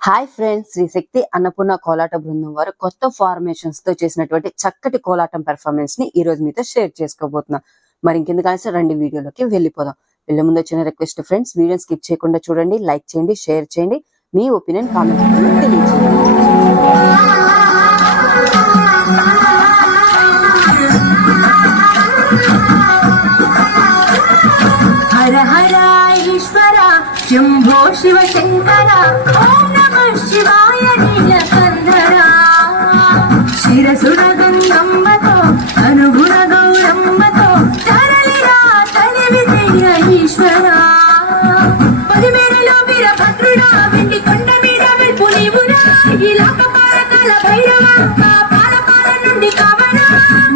Hi friends, Shri శక్తి అన్నపూర్ణ కోలాట బృందం వారు కొత్త ఫార్మేషన్స్ తో చేసినటువంటి చక్కటి కోలాటం పెర్ఫార్మెన్స్ ని ఈ రోజు మీతో షేర్ చేసుకోబోతున్నాం. మరి ఇంకెందుకు కలిసి రండి వీడియోలోకి వెళ్ళిపోదాం. వెళ్ళే ముందు వచ్చిన రిక్వెస్ట్ ఫ్రెండ్స్, వీడియో స్కిప్ చేయకుండా చూడండి, లైక్ చేయండి, షేర్ చేయండి, మీ ఒపీనియన్ కామెంట్ తెలియజేయండి. హర హర ఈశ్వర శంభో శివ శంకర ఓం నమః శివాయ నీలకంధర శిరసుర గంగమ్మతో అనుగుణ గౌరమ్మతో తరలిరా తరివి తీర ఈశ్వర పదిమేరలో వీరభద్రుడా వెండి కొండ మీద వెల్పు నీవురా ఈ లోక పాలకాల భైరవ పాల నుండి కావరా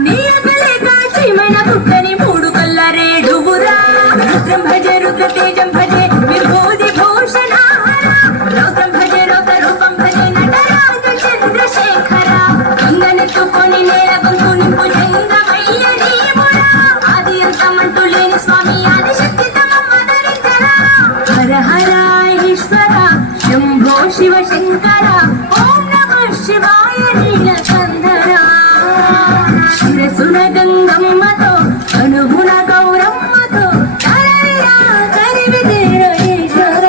నీ అగలే కాచిమైన గుట్టని మూడు కల్ల రేడువురా రుద్రం భజ రుద్ర తేజం భజే విభూతి భూషణ రౌద్రం భజే రౌద్ర రూపం భజే నటరాజ చంద్రశేఖర గంగనెత్తుకొని నేల గొంతు నింపు జంగమయ్య నీవుడా ఆది అంతమంటూ లేని స్వామి ఆదిశక్తి తమమ్మ ధరించరా హర హర ఈశ్వర శంభో శివ శంకర ఓం నమః శివాయ నీలకంధర శిరసున గంగమ్మతో అనుగుణ గౌరమ్మతో తరలిరా తరివి తీర ఈశ్వర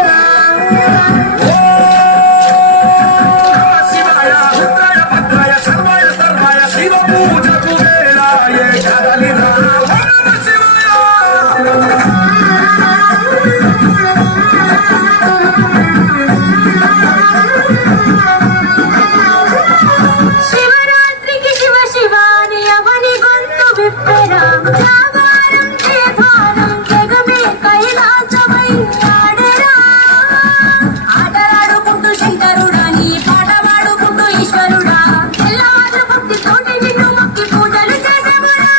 శివాయ ఉత్తర భద్రాయ సర్వాయ సర్వాయ శివ పూజకు వేళాయే కదలిరా నమః శివాయ. శివరాత్రికి శివ శివాని అవని గొంతు విప్పెరా జాగారం చేతానం జగమే కైలాసమై ఆడెరా ఆటలాడుకుంటూ శంకరుడా నీ పాట పాడుకుంటూ ఈశ్వరుడా తెల్లవారు భక్తితోటి నిన్ను మొక్కి పూజలు చేసేవురా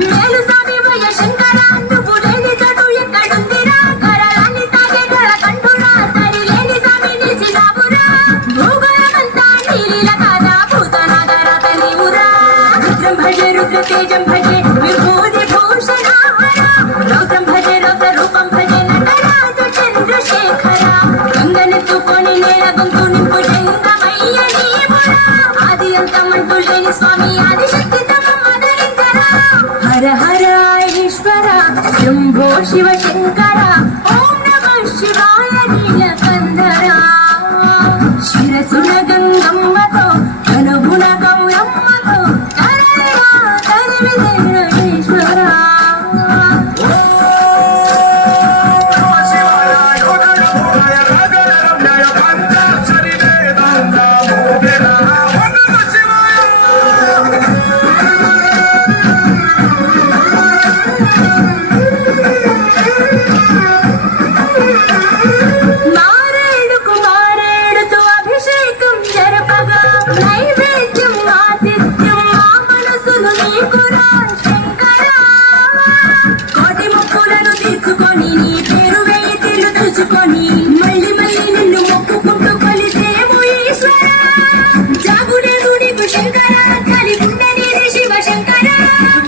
మేలు సామివయ్య శంకర నువ్వు లేని చోటు ఎక్కడుందిరా కరలాన్ని తాగే కళకంఠురా సరిలేని సామి నిలిచినావురా భూగోళమంతా నీలీల కాదా భూతనాగరాత నీవురా రుద్రం భజే రుద్ర తేజం భజే విభూతి భూషణ రౌద్రం భజే రౌద్ర రూపం భజే నటరాజ చంద్రశేఖర గంగనెత్తుకొని నేల గొంతు నింపు జంగమయ్య నీవురా ఆది అంతమంటూ లేని స్వామి ఆదిశక్తి తమమ్మ ధరించరా హర హర ఈశ్వర శంభో శివ శంకర ఓం నమః శివాయ నీలకంధర శిరసున గంగమ్మతో అనుగుణ గౌరమ్మతో తరలిరా తరివి తీర ఈశ్వర నమః శివాయ యోగరమణాయ రాజరమ్యాయ పంచాక్షరి వేదాంత మూర్తిరా నమః శివాయ. మారేడుకు మారేడుతో అభిషేకం జరపగా నైవేద్యం ఆతిథ్యం మా మనసును నీకురా శంకర కోటి మొక్కులను తీర్చుకొని నీ పేరు వేయి తీరు తెలుసుకొని మళ్ళీ మళ్ళీ నిన్ను మొక్కుకుంటూ కొలిసేము ఈశ్వర జాగునేదు నీకు శంకర కలిగుండ నీది శివ శంకర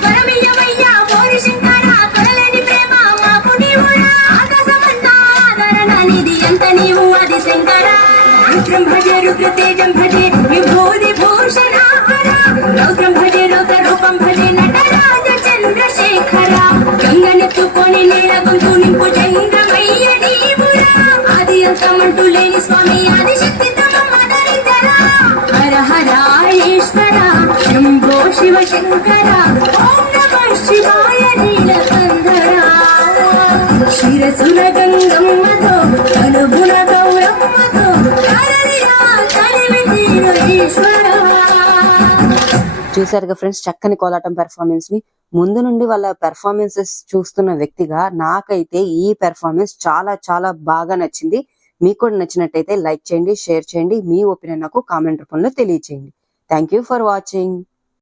వరమియ్యవయ్యా ఓరి శంకర కొరలేని ప్రేమ మాకు నీవురా ఆకాశమంతా ఆదరణ నీది ఎంత నీవు ఆది శంకర రుద్రం భజే రుద్ర తేజం భజే విభూతి భూషణ రౌద్రం భజే రౌద్ర రూపం భజే నటరాజ చంద్రశేఖర గంగనెత్తుకొని నేల గొంతు నింపు జంగమయ్య నీవురా ఆది అంతమంటూ లేని స్వామి ఆదిశక్తి తమమ్మ ధరించరా హర హర ఈశ్వర శంభో శివ శంకర ఓం నమః శివాయ నీలకంధర శిరసున గంగమ్మతో అనుగుణ గౌరమ్మతో తరలిరా తరివి తీర ఈశ్వర చూసారుగా ఫ్రెండ్స్, చక్కని కోలాటం పెర్ఫార్మెన్స్ ని ముందు నుండి వాళ్ళ పెర్ఫార్మెన్సెస్ చూస్తున్న వ్యక్తిగా నాకైతే ఈ పెర్ఫార్మెన్స్ చాలా చాలా బాగా నచ్చింది. మీకు కూడా నచ్చినట్టయితే లైక్ చేయండి, షేర్ చేయండి, మీ ఒపీనియన్ నాకు కామెంట్ రూపంలో తెలియచేయండి. Thank you for watching.